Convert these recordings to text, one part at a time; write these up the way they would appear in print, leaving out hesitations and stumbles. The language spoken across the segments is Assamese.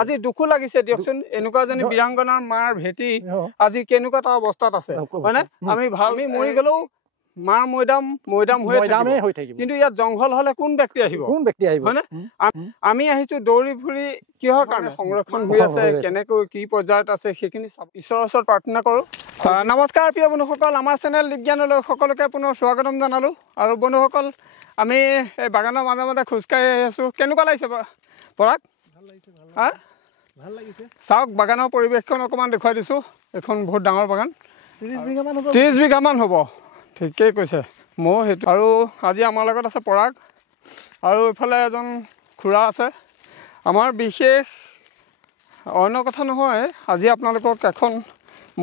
আজি দুখো লাগিছে দিয়কচোন এনেকুৱা জনী বীৰাংগনাৰ মাৰ ভেটি আজি কেনেকুৱা এটা অৱস্থাত আছে হয়নে আমি মৰি গলেও মাৰ মৈদাম হৈ থাকিব কিন্তু ইয়াত জংঘল হলে কোন ব্যক্তি আহিব হয়নে আমি আহিছো দৌৰি ফুৰি কিহৰ কাৰণে সংৰক্ষণ হৈ আছে কেনেকৈ কি পৰ্যায়ত আছে সেইখিনি ঈশ্বৰৰ ওচৰত প্ৰাৰ্থনা কৰো নমস্কাৰ প্ৰিয় বন্ধুসকল আমাৰ চেনেল বিজ্ঞানলৈ সকলোকে পুনৰ স্বাগতম জনালো আৰু বন্ধুসকল আমি এই বাগানৰ মাজে মাজে খোজকাঢ়ি আছো কেনেকুৱা লাগিছে পৰাগ ভাল লাগিছে চাওক বাগানৰ পৰিৱেশখন অকমান দেখুৱাই দিছো এখন বহুত ডাঙৰ বাগান 30 বিঘামান হ'ব ঠিকেই কৈছে মই সেইটো আৰু আজি আমাৰ লগত আছে পৰাগ আৰু ইফালে এজন খুৰা আছে আমাৰ বিশেষ অন্য কথা নহয় আজি আপোনালোকক এখন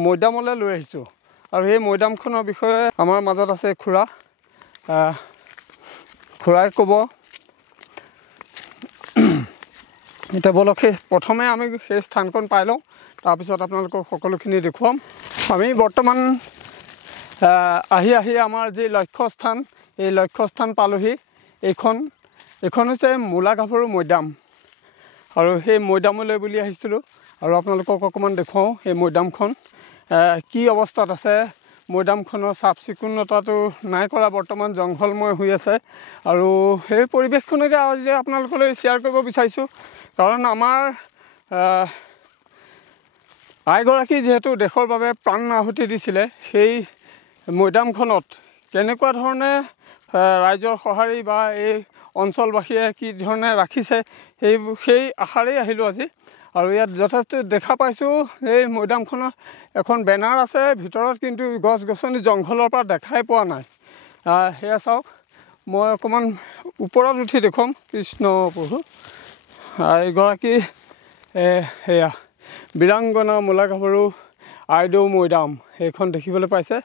মৈদামলৈ লৈ আহিছোঁ আৰু এই মৈদামখনৰ বিষয়ে আমাৰ মাজত আছে খুৰাই ক'ব এতিয়া বলকে প্ৰথমে আমি সেই স্থানখন পাই লওঁ তাৰপিছত আপোনালোকক সকলোখিনি দেখুৱাম আমি বৰ্তমান আহি আমাৰ যি লক্ষ্যস্থান এই লক্ষ্যস্থান পালোহি এইখন হৈছে মূলাগাভৰু মৈদাম আৰু সেই মৈদামলৈ বুলি আহিছিলোঁ আৰু আপোনালোকক অকণমান দেখুৱাওঁ এই মৈদামখন কি অৱস্থাত আছে মৈদামখনৰ চাফ চিকুণতাটো নাই কৰা বৰ্তমান জংঘলময় হৈ আছে আৰু সেই পৰিৱেশখনকে আজি আপোনালোকলৈ শ্বেয়াৰ কৰিব বিচাৰিছোঁ কাৰণ আমাৰ আইগৰাকী যিহেতু দেশৰ বাবে প্ৰাণ আহুতি দিছিলে সেই মৈদামখনত কেনেকুৱা ধৰণে ৰাইজৰ সঁহাৰি বা এই অঞ্চলবাসীয়ে কি ধৰণে ৰাখিছে সেই আশাৰেই আহিলোঁ আজি আৰু ইয়াত যথেষ্ট দেখা পাইছোঁ এই মৈদামখনৰ এখন বেনাৰ আছে ভিতৰত কিন্তু গছ গছনি জংঘলৰ পৰা দেখাই পোৱা নাই সেয়া চাওক মই অকণমান ওপৰত উঠি দেখুৱাম কৃষ্ণ প্ৰভু এইগৰাকী সেয়া বীৰাংগনা মূলাগাভৰু আইদেউ মৈদাম সেইখন দেখিবলৈ পাইছে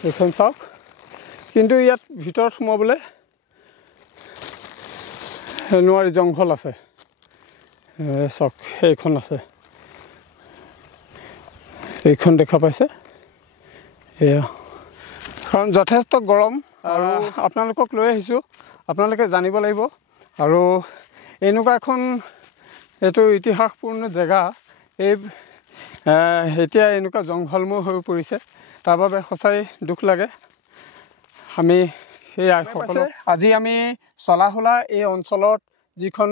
সেইখন চাওক কিন্তু ইয়াত ভিতৰত সোমাবলৈ নোৱাৰি জংঘল আছে চাওক সেইখন আছে এইখন দেখা পাইছে এয়া কাৰণ যথেষ্ট গৰম আৰু আপোনালোকক লৈ আহিছোঁ আপোনালোকে জানিব লাগিব আৰু এনেকুৱা এখন এইটো ইতিহাসপূৰ্ণ জেগা এতিয়া এনেকুৱা জংঘলময় হৈ পৰিছে তাৰ বাবে সঁচাই দুখ লাগে আমি সেই আইসকলে আজি আমি চলাহোলা এই অঞ্চলত যিখন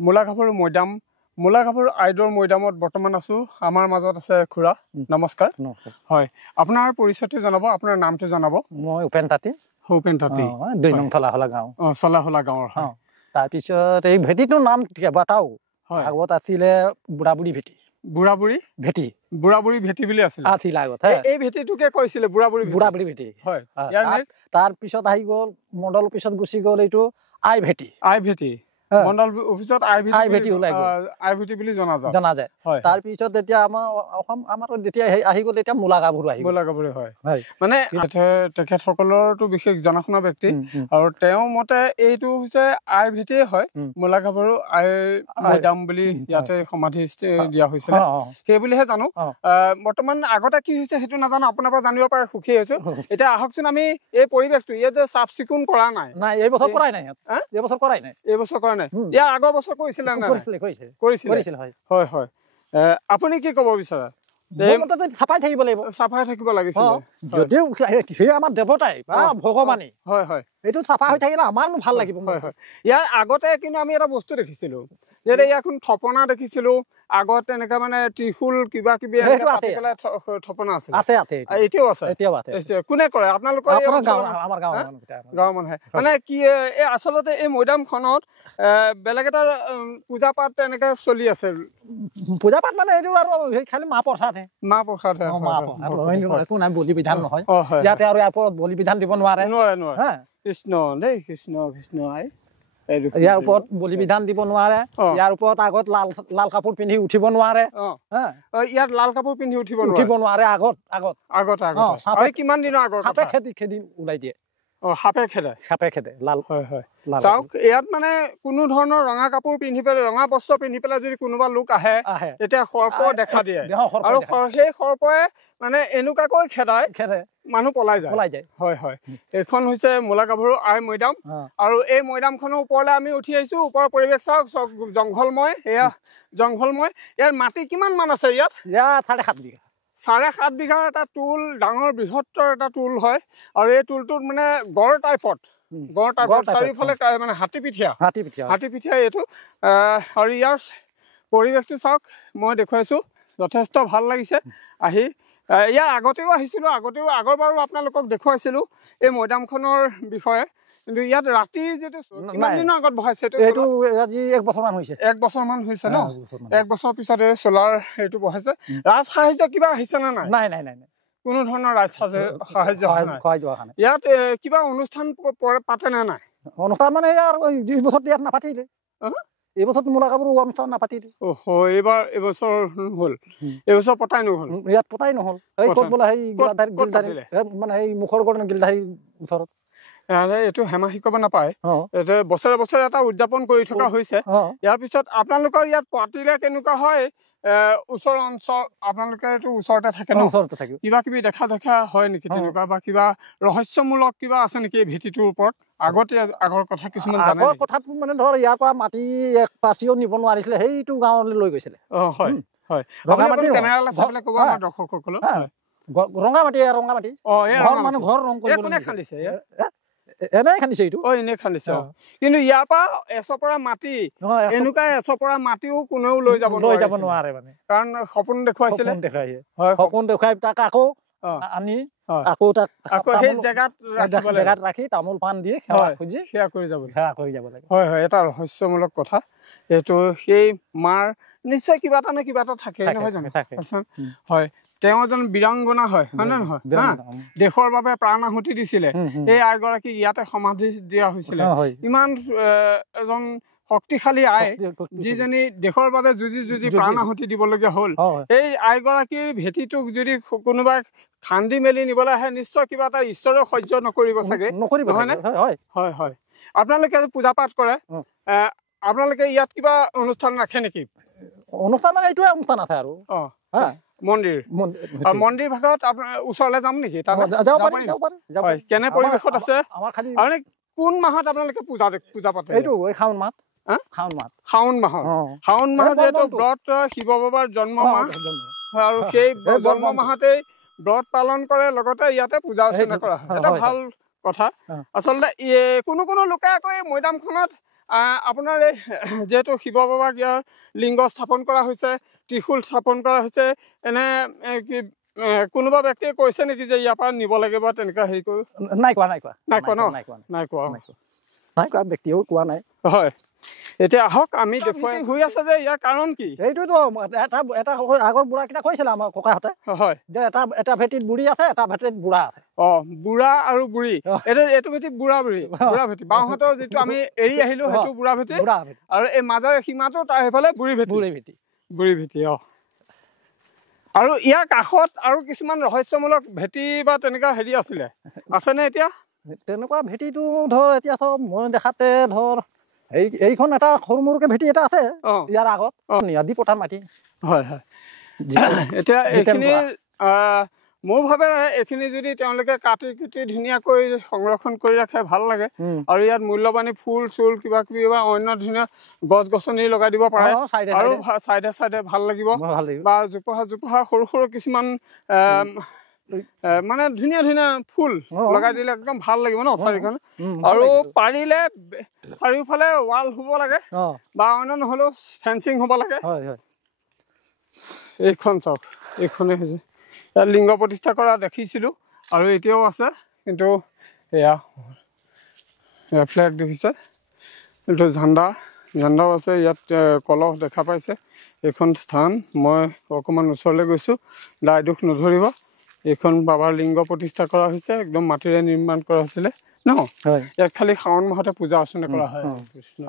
মূলাগাভৰু আইদেউৰ মৈদামত বৰ্তমান আছোঁ আমাৰ মাজত আছে খুৰা নমস্কাৰ হয় আপোনাৰ পৰিচয়টো জনাব আপোনাৰ নামটো জনাব মই উপেন তাঁতী 2 নং চলাহোলা গাঁও চলাহোলা গাঁৱৰ তাৰপিছত এই ভেটিটোৰ নাম কেইবাটাও আগত আছিলে বুঢ়াবুঢ়ী ভেটি বুলি আছিলে আগত এই ভেটিটোকে কৈছিলে বুঢ়াবুঢ়ী ভেটি হয় তাৰপিছত আহি গ'ল মণ্ডল পিছত গুচি গ'ল এইটো আই ভেটি মণ্ডল অফিচত আই ভেটি বুলি জনা যায় তাৰপিছত যেতিয়া আমাৰ যেতিয়া আহি গ'ল তেতিয়া মূলাগাভৰু হয় মানে তেখেতসকলৰতো বিশেষ জনাশুনা ব্যক্তি আৰু তেওঁ মতে এইটো হৈছে আই ভেটিয়ে হয় মূলাগাভৰু আই মৈদাম বুলি ইয়াতে সমাধি দিয়া হৈছিলে সেই বুলিহে জানো বৰ্তমান আগতে কি হৈছে সেইটো নাজানো আপোনাৰ পৰা জানিব পাৰে সুখী হৈছো এতিয়া আহকচোন আমি এই পৰিৱেশটো ইয়াত যে চাফ চিকুণ কৰা নাই এই বছৰ কৰাই নাই ইয়াৰ আগৰ বছৰ কৰিছিলে হয় আপুনি কি ক'ব বিচাৰে চাফাই থাকিব লাগিছিল যদিও সেই আমাৰ দেৱতাই বা ভগৱানে হয় এইটো চাফা হৈ থাকিলে আমাৰনো ভাল লাগিব ইয়াৰ আগতে কিন্তু আমি এটা বস্তু দেখিছিলো যে ইয়াখন থপনা দেখিছিলো আগত এনেকা মানে ত্ৰিশূল কিবা কিবি থপনা আছে এতিয়াও আছে কোনে কৰে আপোনালোকৰ গাঁৱৰ মানুহে মানে কি এই আচলতে এই মৈদামখনত বেলেগ এটা পূজা পাঠ এনেকে চলি আছে পূজা পাঠ মানে এইটো আৰু খালি মাহ প্ৰসাদ একো নাই বলি বিধান নহয় ইয়াতে আৰু ইয়াৰ ওপৰত বলি বিধান দিব নোৱাৰে কৃষ্ণ দেই কৃষ্ণ আই ইয়াৰ ওপৰত বলি বিধান দিব নোৱাৰে ইয়াৰ ওপৰত আগত লাল কাপোৰ পিন্ধি উঠিব নোৱাৰে ইয়াত লাল কাপোৰ পিন্ধি উঠিব নোৱাৰে আগত কিমান দিনৰ আগত খেদি ওলাই দিয়ে সাপে খেদে লাল হয় চাওক ইয়াত মানে কোনো ধৰণৰ ৰঙা কাপোৰ পিন্ধি পেলাই ৰঙা বস্ত্ৰ পিন্ধি পেলাই যদি কোনোবা লোক আহে তেতিয়া সৰ্প দেখা দিয়ে আৰু সেই সৰ্পই মানে এনেকুৱাকৈ খেদায় মানুহ পলাই যায় হয় এইখন হৈছে মূলাগাভৰু আই মৈদাম আৰু এই মৈদামখনৰ ওপৰলৈ আমি উঠি আহিছো ওপৰৰ পৰিৱেশ চাওক জংঘলময় এয়া জংঘলময় ইয়াৰ মাটি কিমান মান আছে ইয়াত 7.5 বিঘা 7.5 বিঘাৰ এটা টুল ডাঙৰ বৃহত্তৰ এটা টুল হয় আৰু এই টুলটোত মানে গড় টাইপত চাৰিওফালে মানে হাতীপিঠিয়া এইটো আৰু ইয়াৰ পৰিৱেশটো চাওক মই দেখুৱাইছো যথেষ্ট ভাল লাগিছে আহি ইয়াৰ আগতেও আহিছিলো আগৰবাৰো আপোনালোকক দেখুৱাইছিলো এই মৈদামখনৰ বিষয়ে কিন্তু ইয়াত ৰাতি যেটো কিমান দিনৰ আগত বহাইছে এইটো আজি 1 বছৰমান হৈছে 1 বছৰমান হৈছে ন 1 বছৰ পিছতে সোলাৰ এইটো বহাইছে ৰাজ সাহায্য কিবা আহিছে না নাই কোনো ধৰণৰ ৰাজ সাহায্য ইয়াত কিবা অনুষ্ঠান পাতে না নাই অনুষ্ঠান মানে ইয়াৰ 2 বছৰ ইয়াত নাপাতিলে এই বছৰ মূলাগাভৰু অনুষ্ঠান নাপাতিলে এইবছৰ হ'ল এইবছৰ পতাই নহল ইয়াত পতাই নহল এই ক'ত বোলা এই গিলধাৰী মানে এই মুখৰ গড় গিলধাৰী ওচৰত এইটো হেমাহি ক'ব নাপায় এইটো বছৰে এটা উদযাপন কৰি থকা হৈছে ইয়াৰ পিছত আপোনালোকৰ ইয়াত পাতিলে কেনেকুৱা হয় ওচৰ অঞ্চল আপোনালোকে এইটো ওচৰতে থাকে ন কিবা কিবি দেখা হয় নেকি তেনেকুৱা বা কিবা ৰহস্যমূলক কিবা আছে নেকি এই ভেটিটোৰ ওপৰত আগৰ কথা কিছুমান জানে আগৰ কথাটো মানে ধৰ ইয়াৰ পৰা মাটি এক পাচিও নিব নোৱাৰিছিলে সেইটো গাঁৱলৈ লৈ গৈছিলে হয় ৰঙামাটি কেমেৰালৈ চাবলৈ ক'ব আমাৰ দৰ্শকসকলক ৰঙামাটি ঘৰ ৰং কৰিব কোনে খান্দিছে এনেই খান্দিছে এইটো এনেই খান্দিছে কিন্তু ইয়াৰ পৰা এচপৰা মাটি এনেকুৱা এচপৰা মাটিও কোনেও লৈ যাব নোৱাৰে মানে কাৰণ সপোন দেখুৱাইছিলে সপোন দেখুৱাই তাক আকৌ আনি আকৌ সেই জেগাত ৰাখি তামোল পাণ দি সেয়া কৰি যাব লাগে হয় এটা ৰহস্যমূলক কথা এইটো সেই মাৰ নিশ্চয় কিবা এটা থাকে নহয় জানো হয় তেওঁ এজন বীৰাংগনা হয় নে নহয় দেশৰ বাবে প্ৰাণ আহুতি দিছিলে এই আইগৰাকী ইয়াতে সমাধি দিয়া হৈছিলে ইমান এজন শক্তিশালী আই যিজনী দেশৰ বাবে যুঁজি প্ৰাণ আহুতি দিবলগীয়া হ'ল এই আইগৰাকীৰ ভেটিটোক যদি কোনোবাই খান্দি মেলি নিবলৈ আহে নিশ্চয় কিবা এটা ঈশ্বৰে সহ্য নকৰিব চাগে হয় আপোনালোকে পূজা পাঠ কৰে আপোনালোকে ইয়াত কিবা অনুষ্ঠান ৰাখে নেকি অনুষ্ঠান মানে এইটোৱে অনুষ্ঠান আছে আৰু মন্দিৰ ভাগত আপোনাৰ ওচৰলৈ যাম নেকি কেনে পৰিৱেশত আছে কোন মাহত আপোনালোকে পূজা পাতে শাওণ মাহত যিহেতু ব্ৰত শিৱ বাবাৰ জন্ম মাহ আৰু সেই জন্ম মাহতেই ব্ৰত পালন কৰে লগতে ইয়াতে পূজা অৰ্চনা কৰা হয় এটা ভাল কথা আচলতে কোনো লোকে আকৌ এই মৈদামখনত আপোনাৰ এই যেহেতু শিৱ বাবাক ইয়াৰ লিংগ স্থাপন কৰা হৈছে ত্ৰিশূল স্থাপন কৰা হৈছে এনে কি কোনোবা ব্যক্তিয়ে কৈছে নেকি যে ইয়াৰ পৰা নিব লাগে বা তেনেকুৱা হেৰি কৰি নাই কোৱা ব্যক্তিও কোৱা নাই হয় এতিয়া আহক আমি দেখুৱাই হৈ আছে যে ইয়াৰ কাৰণ কি এইটোতো এটা আগৰ বুঢ়াকেইটা কৈছিলে আমাৰ ককাহঁতে হয় যে এটা ভেটিত বুঢ়ী আছে এটা ভেটিত বুঢ়া আছে বুঢ়া আৰু বুঢ়ী এইটো ভেটি বুঢ়া ভেটি বাওঁহাতৰ যিটো আমি এৰি আহিলো সেইটো বুঢ়া ভেটি আৰু এই মাজৰ সীমাটো তাৰ সেইফালে বুঢ়ী ভেটি আৰু ইয়াৰ কাষত আৰু কিছুমান ৰহস্যমূলক ভেটি বা তেনেকুৱা হেৰি আছেনে এতিয়া তেনেকুৱা ভেটিটো ধৰ এতিয়া চব মই দেখাতে ধৰ এইখন এটা সৰু মৰুকে ভেটি এটা আছে ইয়াৰ আগত আদি পতা মাটি হয় এতিয়া এইখিনি মোৰ ভাবে এইখিনি যদি তেওঁলোকে কাটি কুটি ধুনীয়াকৈ সংৰক্ষণ কৰি ৰাখে ভাল লাগে আৰু ইয়াত মূল্যৱানী ফুল চুল কিবা কিবি বা অন্য ধুনীয়া গছ গছনি লগাই দিব পাৰে আৰু চাইডে ভাল লাগিব বা জোপোহা সৰু কিছুমান মানে ধুনীয়া ফুল লগাই দিলে একদম ভাল লাগিব ন চাৰিখন আৰু পাৰিলে চাৰিওফালে ৱাল হ'ব লাগে বা অন্য নহ'লেও ফেঞ্চিং হ'ব লাগে এইখন চাওক এইখনে হৈছে ইয়াত লিংগ প্ৰতিষ্ঠা কৰা দেখিছিলোঁ আৰু এতিয়াও আছে কিন্তু এয়া ফ্লেগ দেখিছে এইটো ঝাণ্ডাও আছে ইয়াত কলহ দেখা পাইছে এইখন স্থান মই অকণমান ওচৰলৈ গৈছোঁ দায় দুখ নধৰিব এইখন বাবাৰ লিংগ প্ৰতিষ্ঠা কৰা হৈছে একদম মাটিৰে নিৰ্মাণ কৰা হৈছিলে ন ইয়াত খালি শাওণ মাহতে পূজা অৰ্চনা কৰা হয় কৃষ্ণ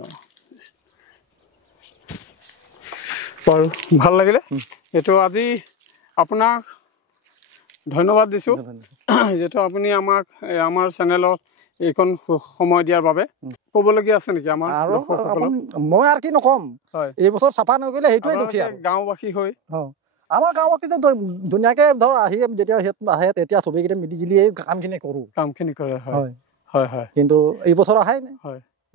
বাৰু ভাল লাগিলে এইটো আজি আপোনাক ধন্যবাদ দিছোঁ যিহেতু আপুনি আমাক আমাৰ চেনেলত এইখন সময় দিয়াৰ বাবে ক'বলগীয়া আছে নেকি আমাৰ মই আৰু কি নকম এই বছৰ চাফা নকৰিলে সেইটোৱে দুখীয়া গাঁওবাসী হৈ আমাৰ গাঁৱত কিন্তু ধুনীয়াকে ধৰ আহি যেতিয়া আহে তেতিয়া চবেইকেইটা মিলি জুলি এই কামখিনি কৰে হয় কিন্তু এই বছৰ অহাই নাই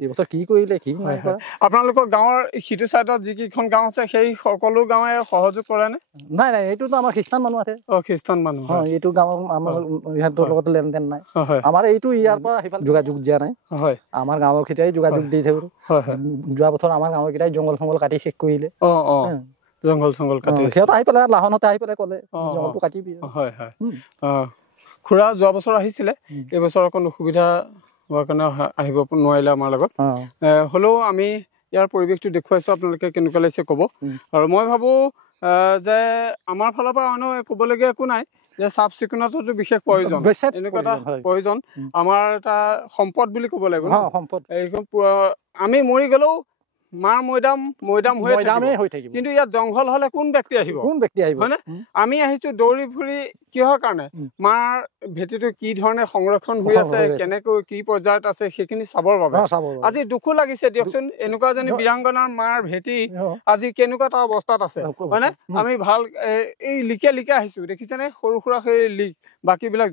এই বছৰ কি কৰিলে কি নাই কৰা আপোনালোকৰ গাঁৱৰ সিটো চাইডত যিকেইখন গাঁও আছে সেই সকলো গাঁৱে সহযোগ কৰে নে নাই এইটোতো আমাৰ খ্ৰীষ্টান মানুহ আছে খ্ৰীষ্টান মানুহ এইটো গাঁৱৰ আমাৰ ইহঁতৰ লগত লেনদেন নাই আমাৰ এইটো ইয়াৰ পৰা সিফালে যোগাযোগ দিয়া নাই আমাৰ গাঁৱৰ কেইটাই যোগাযোগ দি থাকিব যোৱা বছৰ আমাৰ গাঁৱৰ কেইটাই জংঘল চংঘল কাটি শেষ কৰিলে জংঘল কাটি সিহঁত আহি পেলাই লাহনতে আহি পেলাই ক'লে জংঘলটো কাটিবি খুৰা যোৱা বছৰ আহিছিলে এইবছৰ অকণ অসুবিধা হোৱাৰ কাৰণে আহিব নোৱাৰিলে আমাৰ লগত হ'লেও আমি ইয়াৰ পৰিৱেশটো দেখুৱাইছো আপোনালোকে কেনেকুৱা লাগিছে ক'ব আৰু মই ভাবোঁ যে আমাৰ ফালৰ পৰা অন্য ক'বলগীয়া একো নাই যে চাফ চিকুণতাটো বিশেষ প্ৰয়োজন এনেকুৱা এটা প্ৰয়োজন আমাৰ এটা সম্পদ বুলি ক'ব লাগিব সম্পদ আমি মৰি গ'লেও মাৰ মৈদাম হৈ থাকিব কিন্তু ইয়াত জংঘল হলে কোন ব্যক্তি আহিব হয়নে আমি আহিছো দৌৰি ফুৰি কিহৰ কাৰণে মাৰ ভেটিটো কি ধৰণে সংৰক্ষণ হৈ আছে কেনেকৈ কি পৰ্যায়ত আছে সেইখিনি চাবৰ বাবে আজি দুখো লাগিছে দিয়কচোন এনেকুৱা এজনী বীৰাংগনাৰ মাৰ ভেটি আজি কেনেকুৱা এটা অৱস্থাত আছে হয়নে আমি ভাল এই লিকে আহিছো দেখিছেনে সৰু সুৰা সেই লিক বাকীবিলাক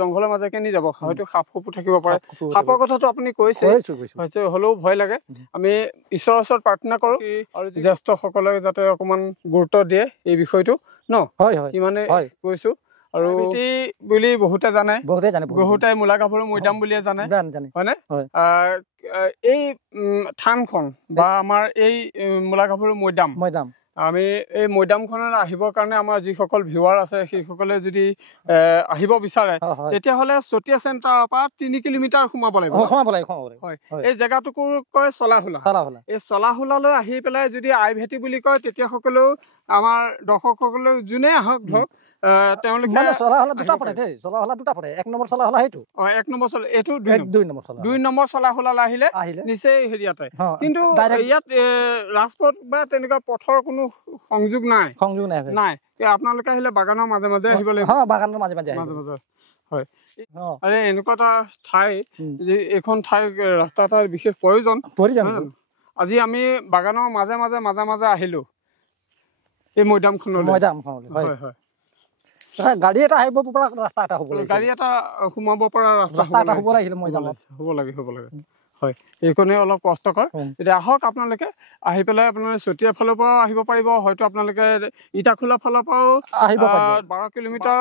জংঘলৰ মাজে কেনি যাব হয়তো সাপ সপো থাকিব পাৰে সাপৰ কথাটো আপুনি কৈছে হ'লেও ভয় লাগে আমি ঈশ্বৰৰ ওচৰত প্ৰাৰ্থনা কৰো আৰু জ্যেষ্ঠসকলে যাতে অকমান গুৰুত্ব দিয়ে এই বিষয়টো ইমানে কৈছো আৰু বুলি বহুতে জানে বহুতে মূলা গাভৰু মৈদাম বুলিয়ে জানে হয়নে এই থানখন বা আমাৰ এই মূলা গাভৰু মৈদাম আমি এই মৈদামখনত আহিবৰ কাৰণে আমাৰ যিসকল ভিউৱাৰ আছে সেইসকলে যদি আহিব বিচাৰে তেতিয়াহ'লে চতিয়া চেণ্টাৰৰ পৰা 3 কিলোমিটাৰ সোমাব লাগিব এই জেগাটোকো কয় চলাহুলা এই চলাহুলালৈ আহি পেলাই যদি আই ভেটি বুলি কয় তেতিয়া সকলেও আমাৰ দৰ্শকসকলেও যোনে আহক ধৰক তেওঁলোকে দুই নম্বৰ চলাহুলালৈ আহিলে নিচেই হেৰিয়াতে কিন্তু ইয়াত ৰাজপথ বা তেনেকুৱা পথৰ কোনো সংযোগ নাই আপোনালোকে আহিলে বাগানৰ মাজে মাজে আহিব লাগিব হয় আৰু এনেকুৱা এটা ঠাই যে এইখন ঠাই ৰাস্তা এটাৰ বিশেষ প্ৰয়োজন আজি আমি বাগানৰ মাজে মাজে আহিলো এই মৈদামখনলৈ গাড়ী এটা আহিব পৰা ৰাস্তা এটা হ'ব গাড়ী এটা সোমাব পৰা ৰাস্তা হ'ব লাগে হয় এইকণে অলপ কষ্টকৰ এতিয়া আহক আপোনালোকে আহি পেলাই আপোনালোকে চতিয়া ফালৰ পৰাও আহিব পাৰিব হয়তো আপোনালোকে ইটাখোলা ফালৰ পৰাও 12 কিলোমিটাৰ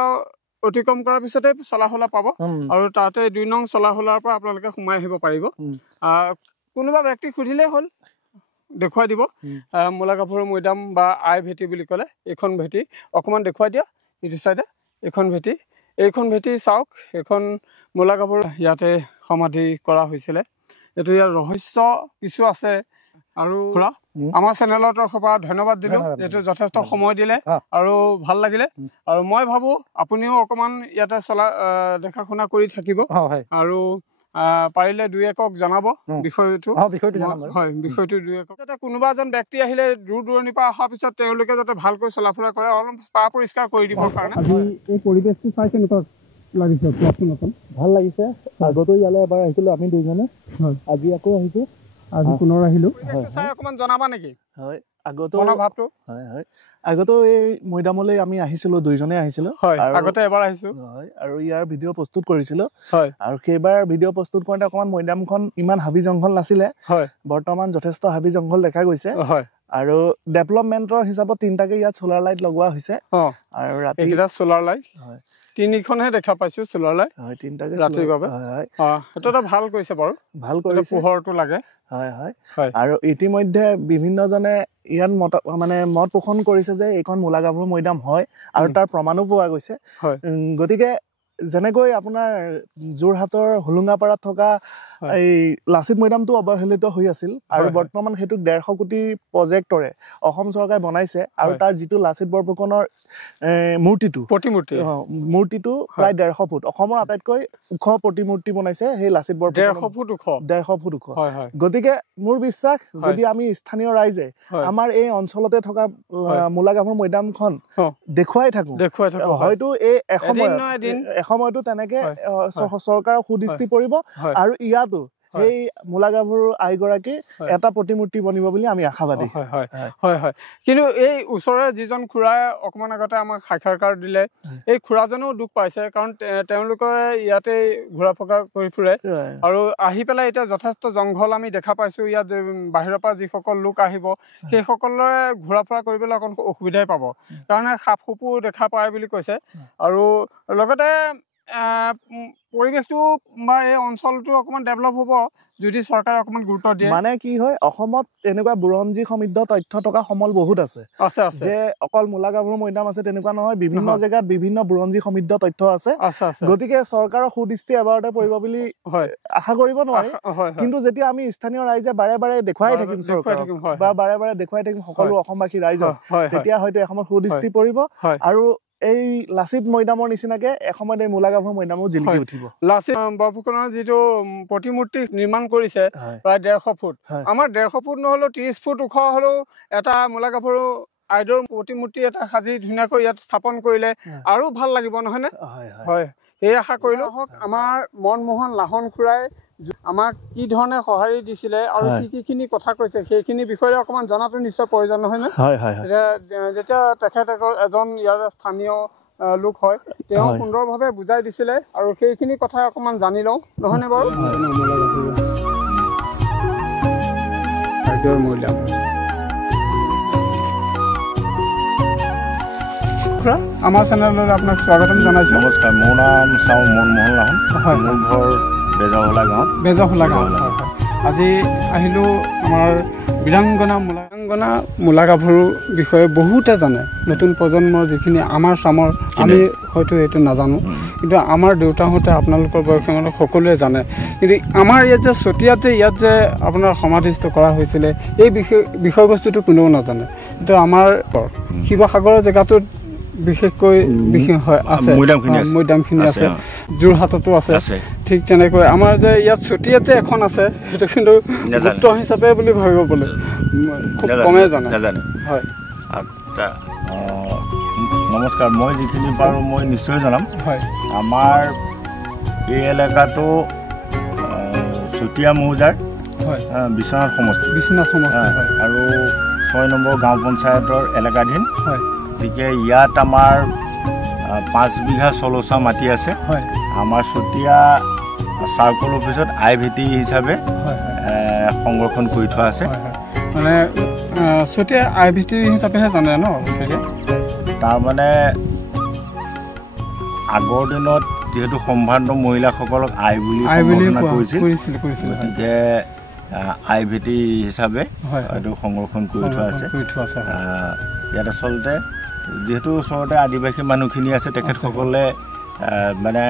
অতিক্ৰম কৰাৰ পিছতে চলাহুলা পাব আৰু তাতে 2 নং চলাহুলাৰ পৰা আপোনালোকে সোমাই আহিব পাৰিব কোনোবা ব্যক্তি সুধিলেই হ'ল দেখুৱাই দিব মূলা গাভৰু মৈদাম বা আই ভেটি বুলি ক'লে এইখন ভেটি অকণমান দেখুৱাই দিয়া ইটো চাইডে এইখন ভেটি চাওক এইখন মূলা গাভৰু ইয়াতে সমাধি কৰা হৈছিলে এইটো ইয়াৰ ৰহস্য কিছু আছে আৰু আমাৰ চেনেলৰ তৰফৰ পৰা ধন্যবাদ দিলোঁ এইটো যথেষ্ট সময় দিলে আৰু ভাল লাগিলে আৰু মই ভাবোঁ আপুনিও অকণমান ইয়াতে দেখা শুনা কৰি থাকিব আৰু পাৰিলে 2-1ক জনাব বিষয়টো যাতে কোনোবা এজন ব্যক্তি আহিলে দূৰ দূৰণিৰ পৰা অহাৰ পিছত তেওঁলোকে যাতে ভালকৈ চলাফুৰা কৰে অলপ পৰিষ্কাৰ কৰি দিবৰ কাৰণে এই পৰিৱেশটো চাই কেনেকুৱা লাগিছে ভাল লাগিছে আগতো ইয়ালৈ এবাৰ আহিছিলো আমি দুইজনে আজি আকৌ আহিছো আজি পুনৰ আহিলো চাই অকমান জনাবা নেকি হয় আগতো এই মৈদামলৈ আমি আহিছিলো দুইজনে আহিছিলো আগতে এবাৰ আহিছো আৰু ইয়াৰ ভিডিঅ' প্ৰস্তুত কৰিছিলো আৰু সেইবাৰ ভিডিঅ' প্ৰস্তুত কৰোঁতে অকমান মৈদামখন ইমান হাবি জংঘল নাছিলে বৰ্তমান যথেষ্ট হাবি জংঘল দেখা গৈছে আৰু ডেভেলপমেন্টৰ হিচাপত 3টাকে ইয়াত সোলাৰ লাইট লগোৱা হৈছে আৰু ৰাতি সোলাৰ লাইট 3খনহে দেখা পাইছো সোলাৰ লাইট 3টাকে ৰাতিৰ বাবে সেইটো এটা ভাল কৰিছে বাৰু ভাল কৰিছে পোহৰটো লাগে আৰু ইতিমধ্যে বিভিন্নজনে ইয়াত মত পোষণ কৰিছে যে এইখন মূলা গাভৰু মৈদাম হয় আৰু তাৰ প্ৰমাণো পোৱা গৈছে গতিকে যেনেকৈ আপোনাৰ যোৰহাটৰ হুলুঙাপাৰাত থকা এই লাচিত মৈদামটো অৱহেলিত হৈ আছিল আৰু বৰ্তমান সেইটো 150 কোটি প্ৰজেক্টৰে অসম চৰকাৰে বনাইছে আৰু তাৰ যিটো লাচিত বৰফুকনৰ মূৰ্তিটো মূৰ্তিটো প্ৰায় 150 ফুট অসমৰ আটাইতকৈ ওখ প্ৰতিমূৰ্তি বনাইছে সেই লাচিত বৰফুকন 150 ফুট ওখ গতিকে মোৰ বিশ্বাস যদি আমি স্থানীয় ৰাইজে আমাৰ এই অঞ্চলতে থকা মূলাগাভৰু মৈদামখন দেখুৱাই থাকো হয়তো এই এসময়তো তেনেকে চৰকাৰৰ সুদৃষ্টি পৰিব আৰু ইয়াতো এই মূলাগাভৰু আইগৰাকী এটা প্ৰতিমূৰ্তি বনিব বুলি আমি আশাবাদী হয় কিন্তু এই ওচৰৰে যিজন খুৰাই অকমান আগতে আমাক সাক্ষাৎকাৰ দিলে এই খুৰাজনেও দুখ পাইছে কাৰণ তেওঁলোকে ইয়াতে ঘূৰা ফকা কৰি ফুৰে আৰু আহি পেলাই এতিয়া যথেষ্ট জংঘল আমি দেখা পাইছো ইয়াত বাহিৰৰ পৰা যিসকল লোক আহিব সেই সকলৰে ঘূৰা ফুৰা কৰিবলৈ অকণ অসুবিধাই পাব কাৰণ সাপ সুপো দেখা পায় বুলি কৈছে আৰু লগতে পৰিৱেশটো বা এই অঞ্চলটো অকমান ডেভেলপ হ'ব যদি চৰকাৰে অকমান গুৰুত্ব দিয়ে মানে কি হয় অসমত এনেকুৱা বুৰঞ্জী সমৃদ্ধ তথ্য থকা সমল বহুত আছে যে অকল মূলাগাভৰু মৈদাম আছে তেনেকুৱা নহয় বিভিন্ন জেগাত বিভিন্ন বুৰঞ্জী সমৃদ্ধ তথ্য আছে গতিকে চৰকাৰৰ সুদৃষ্টি এবাৰতে পৰিব বুলি আশা কৰিব নোৱাৰি কিন্তু যেতিয়া আমি স্থানীয় ৰাইজে বাৰে বাৰে দেখুৱাই থাকিম চৰকাৰক বা বাৰে বাৰে দেখুৱাই থাকিম সকলো অসমবাসী ৰাইজক তেতিয়া হয়তো এসময়ত সুদৃষ্টি পৰিব আৰু এই লাচিত মৈদামৰ নিচিনাকে এসময়ত এই মূলাগাভৰু মৈদামো জিলিকি উঠিব লাচিত বৰফুকনৰ যিটো প্ৰতিমূৰ্তি নিৰ্মাণ কৰিছে প্ৰায় 150 ফুট আমাৰ 150 ফুট নহলেও 30 ফুট ওখ হলেও এটা মূলাগাভৰু আইডৰ প্ৰতিমূৰ্তি এটা সাজি ধুনীয়াকৈ ইয়াত স্থাপন কৰিলে আৰু ভাল লাগিব নহয় নে হয় এই আশা কৰিলো আমাৰ মনমোহন লাহন খুৰাই আমাক কি ধৰণে সঁহাৰি দিছিলে আৰু কি খিনি কথা কৈছে সেইখিনি বিষয়ে অকমান জনাটো নিশ্চয় প্ৰয়োজন নহয় নে যেতিয়া তেখেত এজন ইয়াৰ স্থানীয় লোক হয় তেওঁ সুন্দৰভাৱে বুজাই দিছিলে আৰু সেইখিনি কথা অকমান জানি লওঁ নহয়নে বাৰু আমাৰ চেনেললৈ আপোনাক স্বাগতম জনাইছো নমস্কাৰ মোৰ নাম চাও মনমোহন লাহন মোৰ ঘৰ বেজাহোলা গাঁৱত আজি আহিলো আমাৰ বীৰাংগনা মূলাগাভৰু বিষয়ে বহুতে জানে নতুন প্ৰজন্মৰ যিখিনি আমাৰ চামৰ আমি হয়তো এইটো নাজানো কিন্তু আমাৰ দেউতাহঁতে আপোনালোকৰ বয়সীয়াল সকলোৱে জানে কিন্তু আমাৰ ইয়াত যে চতিয়াত যে ইয়াত যে আপোনাৰ সমাধিস্থ কৰা হৈছিলে এই বিষয়বস্তুটো কোনেও নাজানে কিন্তু আমাৰ শিৱসাগৰৰ জেগাটোত বিশেষকৈ মৈদামখিনি আছে যোৰহাটতো আছে ঠিক তেনেকৈ আমাৰ যে ইয়াত চতিয়াতে এখন আছে সেইটো কিন্তু গুপ্ত হিচাপে বুলি ভাবিব বোলে খুব কমে জানে হয় নমস্কাৰ মই যিখিনি পাৰোঁ মই নিশ্চয় জনাম হয় আমাৰ এই এলেকাটো চতিয়া মৌজাৰ বিশ্বনাথ সমষ্টি আৰু 6 নম্বৰ গাঁও পঞ্চায়তৰ এলেকাধীন হয় গতিকে ইয়াত আমাৰ 5 বিঘা চলচা মাটি আছে আমাৰ চতিয়া চাৰ্কল অফিচত আই ভেটি হিচাপে সংৰক্ষণ কৰি থোৱা আছে মানে চতিয়া আই ভেটি হিচাপেহে জানে ন তাৰমানে আগৰ দিনত যিহেতু সম্ভ্ৰান্ত মহিলাসকলক আই বুলি কৰিছিল গতিকে আই ভেটি হিচাপে এইটো সংৰক্ষণ কৰি থোৱা আছে ইয়াত আচলতে যেহেতু ওচৰতে আদিবাসী মানুহখিনি আছে তেখেতসকলে মানে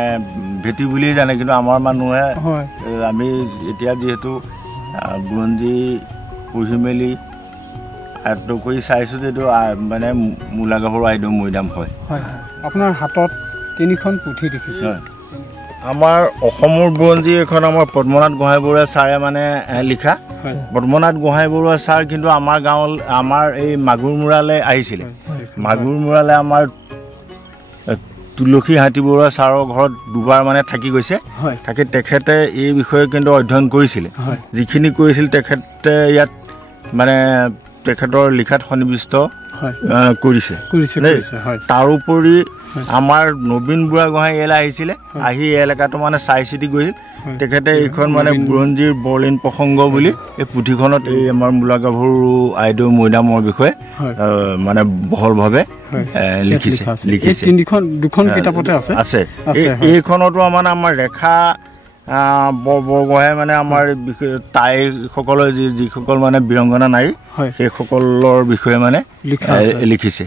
ভেটি বুলিয়ে জানে কিন্তু আমাৰ মানুহে আমি এতিয়া যিহেতু বুৰঞ্জী পঢ়ি মেলি আয়ত্ব কৰি চাইছোঁ যে এইটো মানে মূলাগাভৰু আইডৰ মৈদাম হয় আপোনাৰ হাতত 3খন পুথি দেখিছোঁ আমাৰ অসমৰ বুৰঞ্জী এখন আমাৰ পদ্মনাথ গোহাঁই বৰুৱা ছাৰে মানে লিখা পদ্মনাথ গোহাঁই বৰুৱা ছাৰ কিন্তু আমাৰ গাঁৱত আমাৰ এই মাগুৰমূৰালৈ আহিছিলে মাগুৰমূৰালৈ আমাৰ তুলসী হাতী বৰুৱা ছাৰৰ ঘৰত দুবাৰ মানে থাকি গৈছে থাকি তেখেতে এই বিষয়ে কিন্তু অধ্যয়ন কৰিছিলে যিখিনি কৰিছিল তেখেতে ইয়াত মানে তেখেতৰ লিখাত সন্নিৱিষ্ট কৰিছে তাৰোপৰি আমাৰ নবীন বুঢ়াগোহাঁই ইয়ালৈ আহিছিলে আহি এই এলেকাটো মানে চাই চিতি গৈছিল তেখেতে এইখন মানে বুৰঞ্জীৰ বৰলীন প্ৰসংগ বুলি এই পুথিখনত এই আমাৰ মূলাগাভৰু আইডৰ মৈদামৰ বিষয়ে মানে বহলভাৱে লিখিছে দুখন কিতাপতে আছে এইখনতো মানে আমাৰ ৰেখা বৰগোহাঁই মানে আমাৰ তাইসকলৰ যিসকল মানে বীৰাংগনা নাৰী সেইসকলৰ বিষয়ে মানে লিখিছে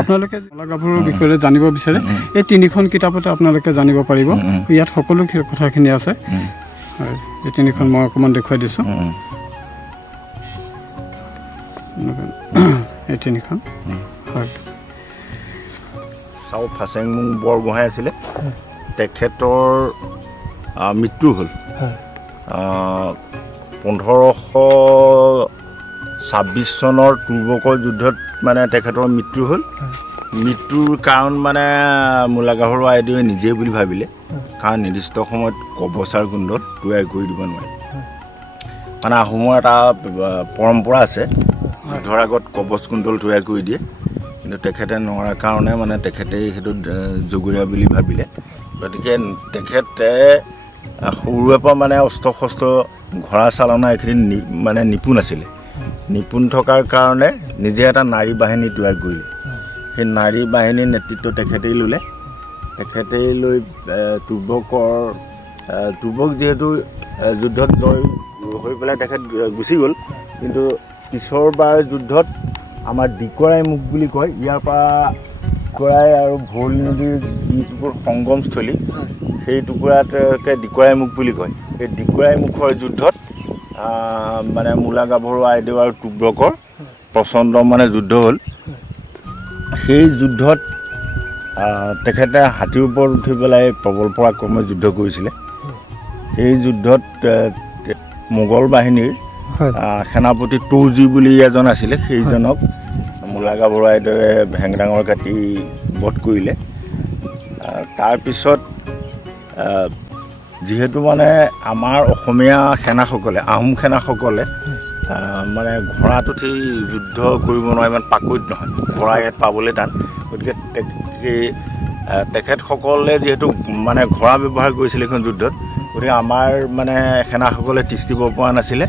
আপোনালোকে মূলাগাভৰুৰ বিষয়ে জানিব বিচাৰে এই 3খন কিতাপতে আপোনালোকে জানিব পাৰিব ইয়াত সকলো কথাখিনি আছে এই তিনিখন মই অকণমান দেখুৱাই দিছোঁ এই তিনিখন হয় চাও ফাচেংমুং বৰগোহাঁই আছিলে তেখেতৰ মৃত্যু হ'ল 1526 চনৰ তুৰ্বকৰ যুদ্ধত মানে তেখেতৰ মৃত্যু হ'ল মৃত্যুৰ কাৰণ মানে মূলাগাভৰু আইদেৱে নিজে বুলি ভাবিলে কাৰণ নিৰ্দিষ্ট সময়ত কবচাৰ কুণ্ডল তৈয়াৰ কৰি দিব নোৱাৰে মানে আহোমৰ এটা পৰম্পৰা আছে যুদ্ধৰ আগত কবচ কুণ্ডল তৈয়াৰ কৰি দিয়ে কিন্তু তেখেতে নোৱাৰাৰ কাৰণে মানে তেখেতে সেইটো জগৰীয়া বুলি ভাবিলে গতিকে তেখেতে সৰুৰে পৰা মানে অস্ত্ৰ শস্ত্ৰ ঘোঁৰা চালনা এইখিনি মানে নিপুণ আছিলে নিপুণ থকাৰ কাৰণে নিজে এটা নাৰী বাহিনী তৈয়াৰ কৰিলে সেই নাৰী বাহিনীৰ নেতৃত্ব তেখেতেই ল'লে তেখেতেই লৈ তুৰ্বক যিহেতু যুদ্ধত জয় হৈ পেলাই তেখেত গুচি গ'ল কিন্তু পিছৰবাৰ যুদ্ধত আমাৰ ডিকৰাই মুখ বুলি কয় ইয়াৰ পৰা ডিকৰাই আৰু ভৰলী নদীৰ যিটুকুৰ সংগমস্থলী সেই টুকুৰাকে ডিকৰাই মুখ বুলি কয় সেই ডিকৰাই মুখৰ যুদ্ধত মানে মূলাগাভৰু আইদেউ আৰু তুৰ্বকৰ প্ৰচণ্ড মানে যুদ্ধ হ'ল সেই যুদ্ধত তেখেতে হাতীৰ ওপৰত উঠি পেলাই প্ৰবল পৰাক্ৰমে যুদ্ধ কৰিছিলে সেই যুদ্ধত মোগল বাহিনীৰ সেনাপতি তৌজি বুলি এজন আছিলে সেইজনক মূলাগাভৰু আইদেৱে হেংদাঙৰ কাটি বধ কৰিলে তাৰপিছত যিহেতু মানে আমাৰ অসমীয়া সেনাসকলে আহোম সেনাসকলে মানে ঘোঁৰাত উঠি যুদ্ধ কৰিব নোৱাৰে ইমান পাকৈত নহয় ঘোঁৰা ইয়াত পাবলৈ টান গতিকে তেখেতসকলে যিহেতু মানে ঘোঁৰা ব্যৱহাৰ কৰিছিলে এইখন যুদ্ধত গতিকে আমাৰ মানে সেনাসকলে তিষ্ঠিব পৰা নাছিলে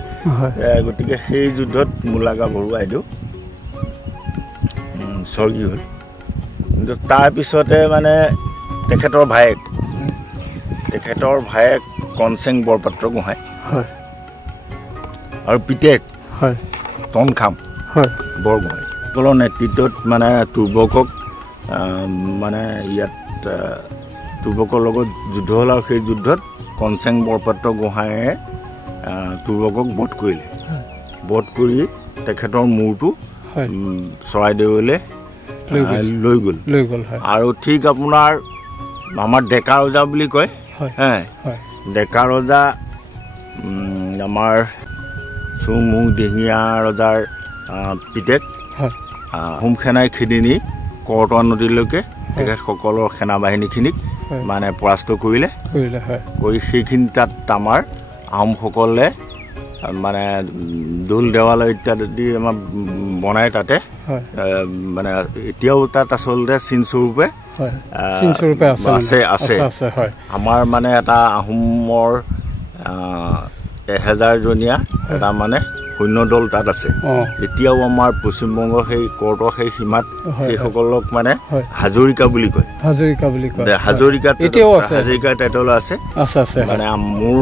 গতিকে সেই যুদ্ধত মূলাগাভৰু আইদেউ স্বৰ্গী হ'ল কিন্তু তাৰপিছতে মানে তেখেতৰ ভায়েক কনচেং বৰপাত্ৰ গোহাঁই আৰু পিতেক তনখাম বৰগোহাঁই সকলৰ নেতৃত্বত মানে তুৰ্বকক মানে ইয়াত তুৰ্বকৰ লগত যুদ্ধ হ'ল আৰু সেই যুদ্ধত কনচেং বৰপাত্ৰ গোহাঁয়ে তুৰ্বকক বধ কৰিলে বধ কৰি তেখেতৰ মূৰটো চৰাইদেউলৈ লৈ গ'ল আৰু ঠিক আপোনাৰ আমাৰ ডেকা ৰজা বুলি কয় ডেকা ৰজা আমাৰ চুমুং দিহিঙীয়া ৰজাৰ পিতেক আহোম সেনাই খেদি নি কৰতোৱা নদীলৈকে তেখেতসকলৰ সেনা বাহিনীখিনিক মানে পৰাস্ত কৰিলে কৰি সেইখিনি তাত আমাৰ আহোমসকলে মানে দৌল দেৱালয় ইত্যাদি আমাৰ বনাই তাতে মানে এতিয়াও তাত আচলতে চিনস্বৰূপে আছে আমাৰ মানে এটা আহোমৰ 1000জনীয়া এটা মানে সৈন্যদল তাত আছে এতিয়াও আমাৰ পশ্চিমবংগৰ সেই কৰ্টৰ সেই সীমাত সেইসকলক মানে হাজৰিকা বুলি কয় হাজৰিকা টাইটল আছে মানে মোৰ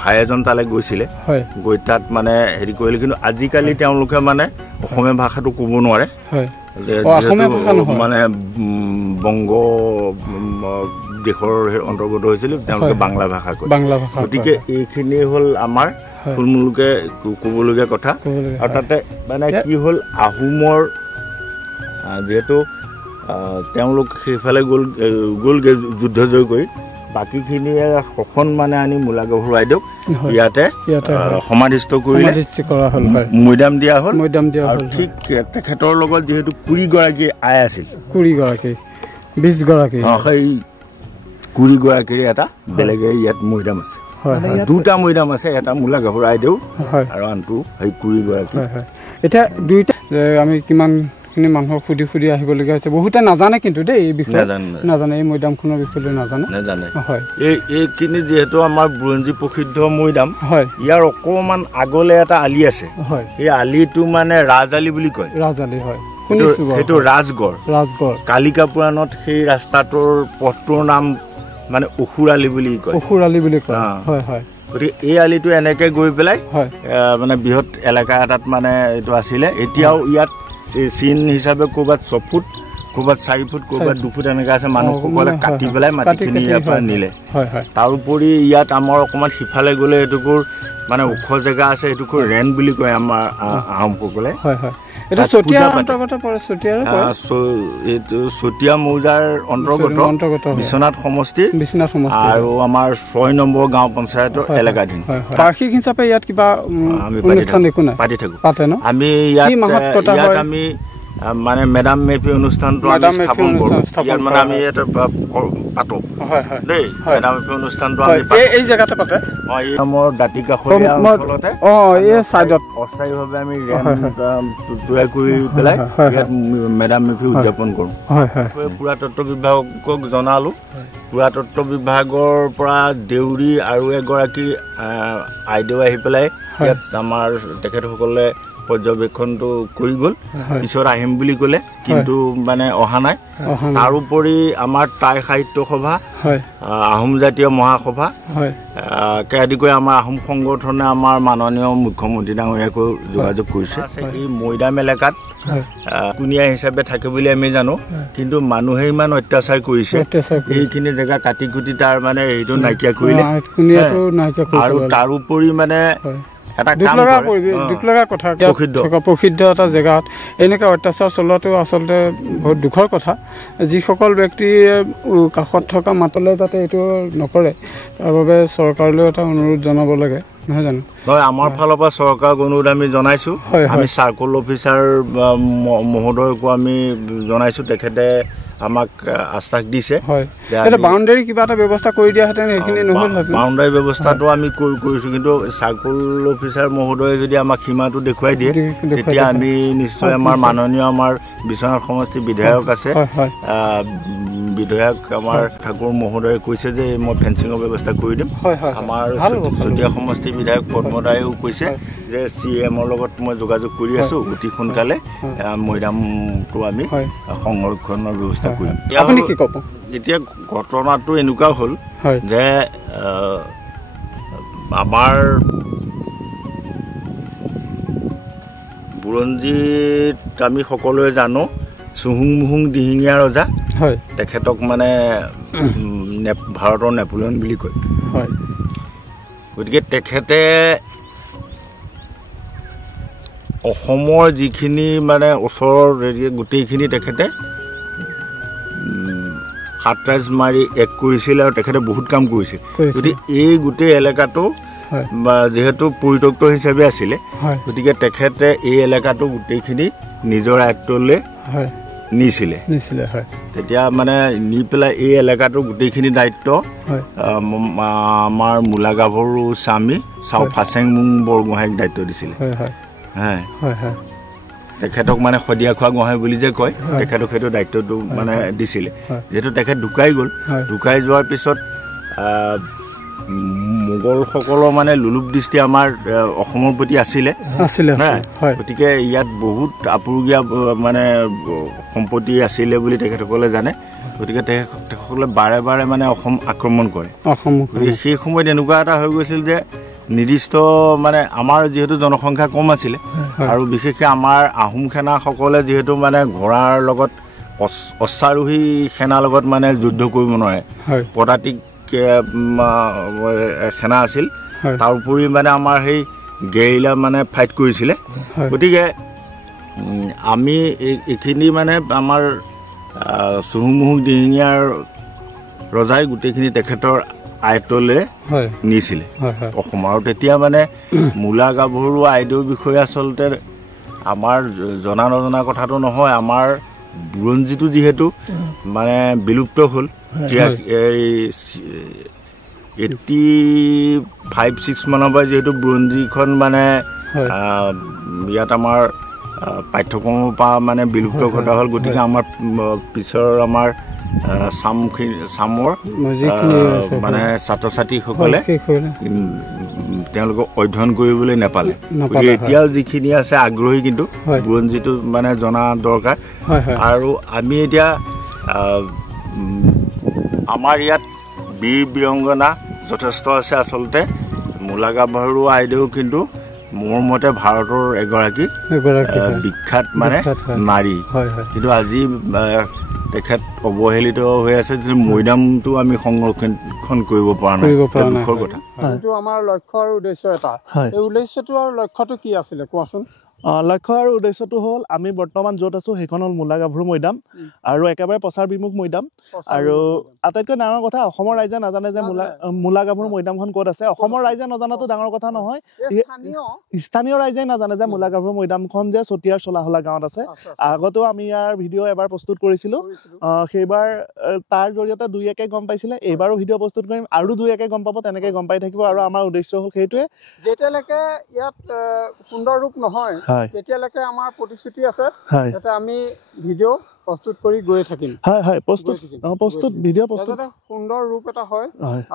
ভাই এজন তালৈ গৈছিলে গৈ তাত মানে হেৰি কৰিলে কিন্তু আজিকালি তেওঁলোকে মানে অসমীয়া ভাষাটো ক'ব নোৱাৰে মানে বংগ দেশৰ অন্তৰ্গত হৈছিল তেওঁলোকে বাংলা ভাষা কয় গতিকে এইখিনি হ'ল আমাৰ থুলমূলকে ক'বলগীয়া কথা আৰু তাতে মানে কি হ'ল আহোমৰ যিহেতু তেওঁলোক সেইফালে গ'লগৈ যুদ্ধ জয় কৰি বাকীখিনিয়ে শোষণ মানে আনি মূলাগাভৰু আইদেউক ইয়াতে সমাধিস্থ কৰিলে মৈদাম দিয়া হ'ল আৰু ঠিক তেখেতৰ লগত যিহেতু 20গৰাকী আই আছিল 20গৰাকী সেই 20গৰাকীৰ এটা বেলেগে ইয়াত মৈদাম আছে দুটা মৈদাম আছে এটা মূলাগাভৰু আইদেউ আৰু আনটো সেই 20গৰাকী এতিয়া দুইটা আমি কিমান মানুহক সুধি আহিবলগীয়া হৈছে বহুতে নাজানে কিন্তু দেই এই বিষয়ে নাজানে এই মৈদামখনৰ বিষয়ে নাজানে হয় এইখিনি যিহেতু আমাৰ বুৰঞ্জী প্ৰসিদ্ধ মৈদাম ইয়াৰ অকণমান আগলে এটা আলি আছে এই আলিটো মানে ৰাজ আলি বুলি কয় সেইটো ৰাজগড় কালিকা পুৰাণত সেই ৰাস্তাটোৰ পথটোৰ নাম মানে অসুৰালি বুলি কয় গতিকে এই আলিটো এনেকে গৈ পেলাই মানে বৃহৎ এলেকা এটাত মানে এইটো আছিলে এতিয়াও ইয়াত চিন হিচাপে ক'ৰবাত 6 ফুট ক'ৰবাত 4 ফুট ক'ৰবাত 2 ফুট এনেকৈ আছে মানুহসকলে কাটি পেলাই মাটিখিনি ইয়াৰ পৰা নিলে তাৰোপৰি ইয়াত আমাৰ অকণমান সিফালে গ'লে এইটুকুৰ মানে ওখ জেগা আছে এইটুকুৰ ৰেন বুলি কয় আমাৰ আহোমসকলে চতিয়া মৌজাৰ অন্তৰ্গত বিশ্বনাথ সমষ্টিৰ আৰু আমাৰ 6 নম্বৰ গাঁও পঞ্চায়তৰ এলেকাধীন বাৰ্ষিক হিচাপে ইয়াত কিবা আমি পাতি থাকোঁ আমি ইয়াত আমি মানে মেডাম মেফি অনুষ্ঠানটো আমি স্থাপন কৰোঁ ইয়াত মানে আমি ইয়াত পাতোঁ দেই মেডাম মেফি অনুষ্ঠানটো আমি এই জেগাতে পাতে এই আমাৰ দাঁতি কাষৰীয়া অঞ্চলতে অস্থায়ীভাৱে আমি তৈয়াৰ কৰি পেলাই ইয়াত মেডাম মেফি উদযাপন কৰোঁ পুৰাতত্ব বিভাগক জনালোঁ পুৰাতত্ব বিভাগৰ পৰা দেউৰী আৰু এগৰাকী আইদেউ আহি পেলাই ইয়াত আমাৰ তেখেতসকলে পৰ্যবেক্ষণটো কৰি গ'ল পিছত আহিম বুলি ক'লে কিন্তু মানে অহা নাই তাৰোপৰি আমাৰ টাই সাহিত্য সভা আহোম জাতীয় মহাসভা আদি কৰি আমাৰ আহোম সংগঠনে আমাৰ মাননীয় মুখ্যমন্ত্ৰী ডাঙৰীয়াকৈ যোগাযোগ কৰিছে এই মৈদাম এলেকাত কুনিয়া হিচাপে থাকে বুলি আমি জানো কিন্তু মানুহে ইমান অত্যাচাৰ কৰিছে এইখিনি জেগা কাটি কুটি তাৰ মানে এইটো নাইকিয়া কৰিলে আৰু তাৰোপৰি মানে প্ৰসিদ্ধ এটা জেগাত এনেকুৱা অত্যাচাৰ চলোৱাটো আচলতে বহুত দুখৰ কথা যিসকল ব্যক্তিয়ে কাষত থকা মাতলে যাতে এইটো নকৰে তাৰ বাবে চৰকাৰলৈ এটা অনুৰোধ জনাব লাগে নহয় জানো হয় আমাৰ ফালৰ পৰা চৰকাৰক অনুৰোধ আমি জনাইছোঁ আমি চাৰ্কল অফিচাৰ মহোদয়কো আমি জনাইছোঁ তেখেতে আমাক আশ্বাস দিছে বাউণ্ডাৰী কিবা এটা ব্যৱস্থা কৰি দিয়াহেঁতেন সেইখিনি নহ'ল বাউণ্ডাৰী ব্যৱস্থাটো আমি কৰিছোঁ কিন্তু চাৰ্কল অফিচাৰ মহোদয়ে যদি আমাক সীমাটো দেখুৱাই দিয়ে তেতিয়া আমি নিশ্চয় আমাৰ মাননীয় আমাৰ বিশ্বনাথ সমষ্টিৰ বিধায়ক আছে বিধায়ক আমাৰ ঠাকুৰ মহোদয়ে কৈছে যে মই ফেঞ্চিঙৰ ব্যৱস্থা কৰি দিম আমাৰ চতিয়া সমষ্টিৰ বিধায়ক পদ্মদায়েও কৈছে যে CM-ৰ লগত মই যোগাযোগ কৰি আছোঁ অতি সোনকালে মৈদামটো আমি সংৰক্ষণৰ ব্যৱস্থা কৰিম এতিয়া ঘটনাটো এনেকুৱা হ'ল যে আমাৰ বুৰঞ্জীত আমি সকলোৱে জানো চুহুং মুহুং দিহিঙীয়া ৰজা তেখেতক মানে ভাৰতৰ নেপোলিয়ন বুলি কয় গতিকে তেখেতে অসমৰ যিখিনি মানে ওচৰৰ গোটেইখিনি তেখেতে সাতৰাজ মাৰি এক কৰিছিল আৰু তেখেতে বহুত কাম কৰিছিল গতিকে এই গোটেই এলেকাটো যেহেতু পৰিত্যক্ত হিচাপে আছিলে গতিকে তেখেতে এই এলেকাটো গোটেইখিনি নিজৰ আয়ত্তলৈ নিছিলে তেতিয়া মানে নি পেলাই এই এলেকাটো গোটেইখিনি দায়িত্ব আমাৰ মূলা গাভৰু স্বামী চাও ফাচেংমুং বৰগোহাঁইক দায়িত্ব দিছিলে তেখেতক মানে শদিয়া খোৱা গোহাঁই বুলি যে কয় তেখেতক সেইটো দায়িত্বটো মানে দিছিলে যিহেতু তেখেত ঢুকাই গ'ল ঢুকাই যোৱাৰ পিছত মোগলসকলৰ মানে লোলুপ দৃষ্টি আমাৰ অসমৰ প্ৰতি আছিলে গতিকে ইয়াত বহুত আপুৰুগীয়া মানে সম্পত্তি আছিলে বুলি তেখেতসকলে জানে গতিকে তেখেতসকলে বাৰে বাৰে মানে অসম আক্ৰমণ কৰে সেই সময়ত এনেকুৱা এটা হৈ গৈছিল যে নিৰ্দিষ্ট মানে আমাৰ যিহেতু জনসংখ্যা কম আছিলে আৰু বিশেষকৈ আমাৰ আহোম সেনাসকলে যিহেতু মানে ঘোঁৰাৰ লগত অশ্বাৰোহী সেনাৰ লগত মানে যুদ্ধ কৰিব নোৱাৰে পদাতিক সেনা আছিল তাৰ উপৰি মানে আমাৰ সেই গেৰিলা মানে ফাইট কৰিছিলে গতিকে আমি এইখিনি মানে আমাৰ চুহুং মুহুং দিহিঙীয়াৰ ৰজাই গোটেইখিনি তেখেতৰ আয়ত্তলৈ নিছিলে অসমৰ আৰু তেতিয়া মানে মূলা গাভৰু আইদেউৰ বিষয়ে আচলতে আমাৰ জনা নজনা কথাটো নহয় আমাৰ বুৰঞ্জীটো যিহেতু মানে বিলুপ্ত হ'ল 85-86 মানৰ পৰা যিহেতু বুৰঞ্জীখন মানে ইয়াত আমাৰ পাঠ্যক্ৰমৰ পৰা মানে বিলুপ্ত ঘটা হ'ল গতিকে আমাৰ পিছৰ আমাৰ চামৰ মানে ছাত্ৰ ছাত্ৰীসকলে তেওঁলোকক অধ্যয়ন কৰিবলৈ নাপালে গতিকে এতিয়াও যিখিনি আছে আগ্ৰহী কিন্তু বুৰঞ্জীটো মানে জনা দৰকাৰ আৰু আমি এতিয়া আমাৰ ইয়াত বীৰ বীৰংগনা যথেষ্ট আছে আচলতে মূলা গাভৰু আইদেউ কিন্তু মোৰ মতে ভাৰতৰ এগৰাকী বিখ্যাত মানে নাৰী কিন্তু আজি তেখেত অৱহেলিত হৈ আছে যে মৈদামটো আমি সংৰক্ষণ কৰিব পৰা নাই দুখৰ কথা কিন্তু আমাৰ লক্ষ্য আৰু উদ্দেশ্য এটা এই উদ্দেশ্যটো আৰু লক্ষ্যটো কি আছিলে কোৱাচোন লক্ষ্য আৰু উদ্দেশ্যটো হ'ল আমি বৰ্তমান য'ত আছোঁ সেইখন হ'ল মূলা গাভৰু মৈদাম আৰু একেবাৰে প্ৰচাৰ বিমুখ মৈদাম আৰু আটাইতকৈ ডাঙৰ কথা অসমৰ ৰাইজে নাজানে যে মূলা গাভৰু মৈদামখন ক'ত আছে অসমৰ ৰাইজে নজনাটো ডাঙৰ কথা নহয় স্থানীয় ৰাইজে নাজানে যে মূলা গাভৰু মৈদামখন যে চতিয়াৰ চলাহলা গাঁৱত আছে আগতেও আমি ইয়াৰ ভিডিঅ' এবাৰ প্ৰস্তুত কৰিছিলোঁ সেইবাৰ তাৰ জৰিয়তে 2-1 গম পাইছিলে এইবাৰো ভিডিঅ' প্ৰস্তুত কৰিম আৰু 2-1 গম পাব তেনেকৈ গম পাই থাকিব আৰু আমাৰ উদ্দেশ্য হ'ল সেইটোৱে যেতিয়ালৈকে ইয়াত সুন্দৰ ৰূপ নহয় তেতিয়ালৈকে আমাৰ প্ৰতিশ্ৰুতি আছে যাতে আমি ভিডিঅ' প্ৰস্তুত কৰি গৈ থাকিম প্ৰস্তুত ভিডিঅ' প্ৰস্তুত সুন্দৰ ৰূপ এটা হয়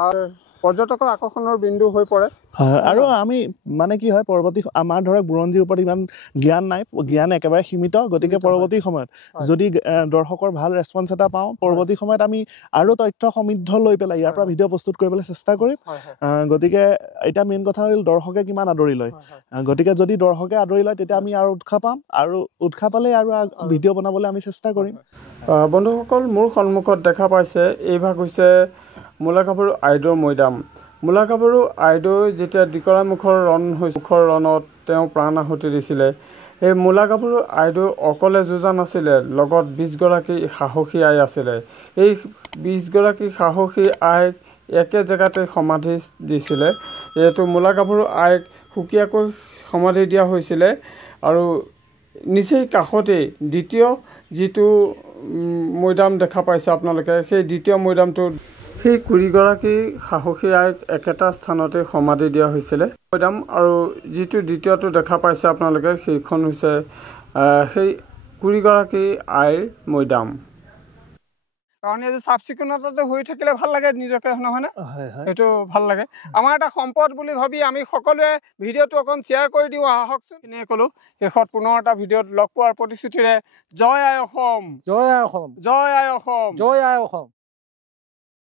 আৰু পৰ্যটকৰ আকৰ্ষণৰ বিন্দু হৈ পৰে আৰু আমি মানে কি হয় পৰৱৰ্তী আমাৰ ধৰক বুৰঞ্জীৰ ওপৰত ইমান জ্ঞান একেবাৰে সীমিত গতিকে পৰৱৰ্তী সময়ত যদি দৰ্শকৰ ভাল ৰেছপন্স এটা পাওঁ পৰৱৰ্তী সময়ত আমি আৰু তথ্য সমৃদ্ধ লৈ পেলাই ইয়াৰ পৰা ভিডিঅ' প্ৰস্তুত কৰিবলৈ চেষ্টা কৰিম গতিকে এতিয়া মেইন কথা হ'ল দৰ্শকে কিমান আদৰি লয় গতিকে যদি দৰ্শকে আদৰি লয় তেতিয়া আমি আৰু উৎসাহ পাম আৰু উৎসাহ পালে আৰু ভিডিঅ' বনাবলৈ আমি চেষ্টা কৰিম বন্ধুসকল মোৰ সন্মুখত দেখা পাইছে এই ভাগ হৈছে মূলা গাভৰু আইদেউৰ মৈদাম মূলা গাভৰু আইদেউ যেতিয়া দিকৰামুখৰ ৰণত তেওঁ প্ৰাণ আহুতি দিছিলে এই মূলা গাভৰু আইদেউ অকলে যুঁজা নাছিলে লগত 20গৰাকী সাহসী আই আছিলে এই 20গৰাকী সাহসী আইক একে জেগাতে সমাধি দিছিলে এইটো মূলা গাভৰু আইক সুকীয়াকৈ সমাধি দিয়া হৈছিলে আৰু নিচেই কাষতেই দ্বিতীয় যিটো মৈদাম দেখা পাইছে আপোনালোকে সেই দ্বিতীয় মৈদামটো সেই 20গৰাকী সাহসী আইক একেটা স্থানতে সমাধি দিয়া হৈছিলে মৈদাম আৰু যিটো দ্বিতীয়টো দেখা পাইছে আপোনালোকে সেইখন হৈছে সেই 20গৰাকী আইৰ মৈদাম কাৰণ এই যে চাফ চিকুণতাটো হৈ থাকিলে ভাল লাগে নিজকে নহয় নে সেইটো ভাল লাগে আমাৰ এটা সম্পদ বুলি ভাবি আমি সকলোৱে ভিডিঅ'টো অকণ শ্বেয়াৰ কৰি দিওঁ আহকচোন এনেই ক'লো শেষত পুনৰ এটা ভিডিঅ'ত লগ পোৱাৰ প্ৰতিশ্ৰুতিৰে জয় আই অসম জয় আই অসম জয় আই অসম জয় আই অসম